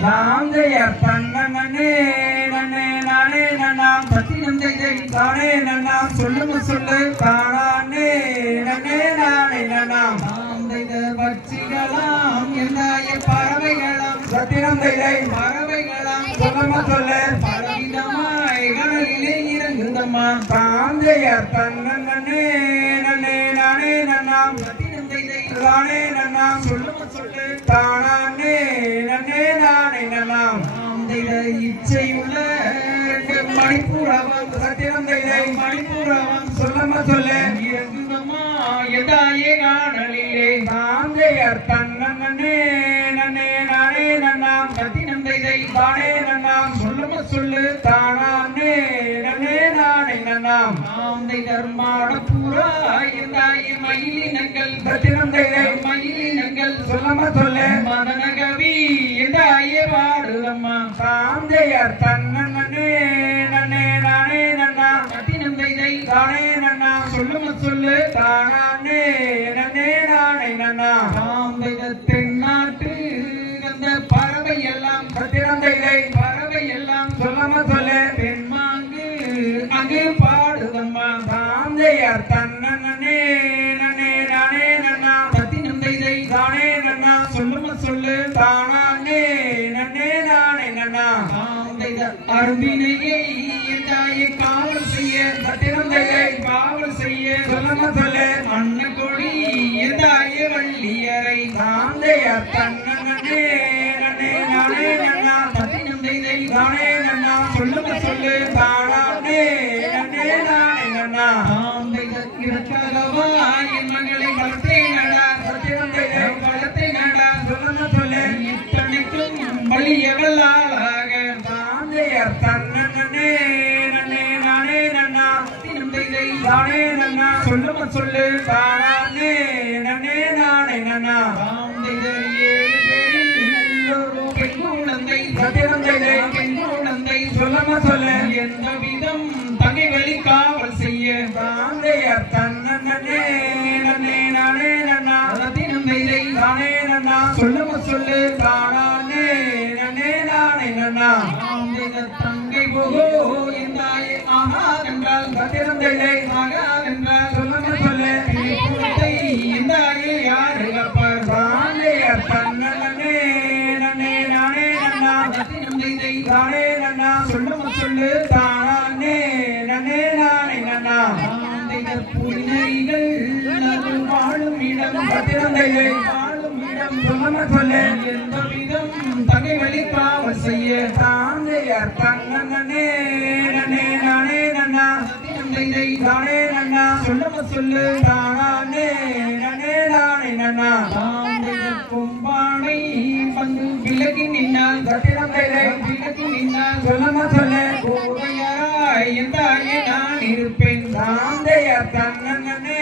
சாந்தையர் தன்னே நன்னே நானே நன்னாம் சத்தினந்தை தானே நன்னாம் சொல்லுங்க சொல்லு தானே நன்னே நானே நன்னாம் சாந்தைத பட்சிகளாம் எந்தாய பறவைகளாம் சத்தினந்தை பறவைகளாம் சொல்லுங்க சொல்லு பலவிதமாய் கடலிலே இறங்குதம்மா சாந்தையர் தன்னே நன்னே நானே நன்னாம் சத்தினந்தை தானே நன்னாம் சொல்லுங்க சொல்லு தானே நன்னே நானே நன்னாம் இச்சையுள்ள மணிப்பூரவம் சத்தியந்தை மணிப்பூரவம் சொல்லமா சொல்ல இறங்குதம்மா எதாயே காணலிலே சாந்தையர் தன்னே நன்னே நானே நன்னாம் சத்தியந்தை தானே நன்னாம் சொல்லமா சொல்லு தானே நன்னே நானே நன்னாம் சாந்தை தர்மாட பூரா எதாயே மயிலினங்கள் சத்தியந்தை மயிலினங்கள் சொல்லமா சொல்ல மதனகவி எதாயே பாடுதம்மா சாந்தையர் தன்னே நன்னே நானே நன்னா சத்தியந்தை தானே நன்னா சொல்லுமா சொல்லு தானே நன்னே நானே நன்னா சாந்தை தென்னாட்டு அந்த பறவை எல்லாம் சத்தியந்தை பறவை எல்லாம் சொல்லமா சொல்லு தென்மாங்கு அங்கு பாடுதம்மா சாந்தையர் தன்னே நன்னே நானே நன்னா சத்தியந்தை தானே நன்னா சொல்லுமா சொல்லு தானே நன்னே நானே நன்னா அருந்தினையை எந்தாயை காவல் செய்ய சத்தியந்தை காவல் செய்ய சொல்லமா சொல்ல அண்ண கொடி எந்தாய வள்ளியரை சாந்தையர் தன்னே நன்னே நானே நன்னா சத்தியந்தை தானே நன்னா சொல்லமா சொல்லு தானே நன்னே நானே நன்னா சாந்தை இருக்கலவா என் மகளை வளர்த்தே நடா சத்தியந்தை வளர்த்தே நடா சொல்லமா சொல்லு இத்தனைக்கும் வள்ளியவளாக சாந்தையர் தன்னே நன்னே நானே நன்னா சத்தியந்தை தானே நன்னா சொல்லமா சொல்லு தானே நன்னே நானே நன்னா சாந்தையர் ஏழு பேரில் எல்லோரும் பெண் குழந்தை சத்தியந்தை பெண் குழந்தை சொல்லமா சொல்ல எந்த விதம் தங்கை வழி காவல் செய்ய சாந்தையர் தன்னே நன்னே நானே நன்னா சத்தியந்தை தானே நன்னா சொல்லமா சொல்லு தானே நன்னே நானே நன்னா தங்கை போகோ எந்தாயே ஆகாதென்றால் சத்தியந்தை ஆகாதென்றால் சொல்லமா சொல்லு எந்தாயே யாரு கப்பர் சாந்தையர் தன்னே நன்னே நானே நன்னா சத்தியந்தை தானே நன்னா சொல்லமா சொல்லு தானே நன்னே நானே நன்னா புலிகள் வாழும் இடம் சத்தியந்தை வாழும் இடம் சொல்லமா சொல்லு எந்த விதம் தகை வழி காவல் செய்ய சாந்தையர் தன்னே நன்னே நானே நன்னா சத்தியந்தை தானே நன்னா சொல்லமா சொல்லு தானே நன்னே நானே நன்னா கும்பானை வந்து விலகி நின்னால் சத்தியந்தை விலகி நின்னால் சொல்லமா சொல்லு கூடையாய் எந்தாயே நான் இருப்பேன் சாந்தையர் தன்னே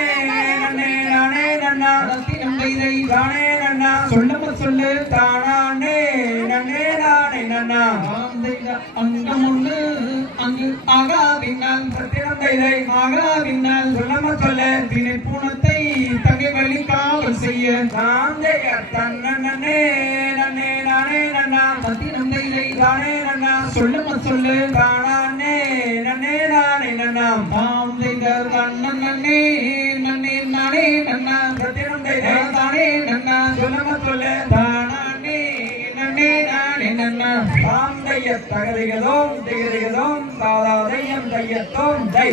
நன்னே நானே நன்னா சத்தியந்தை தானே நன்னா சொல்லமா சொல்லு தானே நன்னே நானே நன்னா அங்கம் ஒண்ணு அங்கு ஆகாதினால் சத்தியந்தை ஆகாதினால் சொல்லமா சொல்ல தினை பூணத்தை தகை வழி காவல் செய்ய சாந்தையர் தன்னே நன்னே நானே நன்னா சத்தியந்தை தானே நன்னா சொல்லமா சொல்லு தானே நன்னே நானே நன்னா சாந்தையர் அண்ணன் நன்னே நன்னே நானே நன்னா சத்தியந்தை தானே நன்னா சொல்லமா சொல்லு தானே நன்னே நானே நன்னா சாந்தையர் தகதிகளோம் திகதிகளோம் தாராதையம் தையத்தோம் தை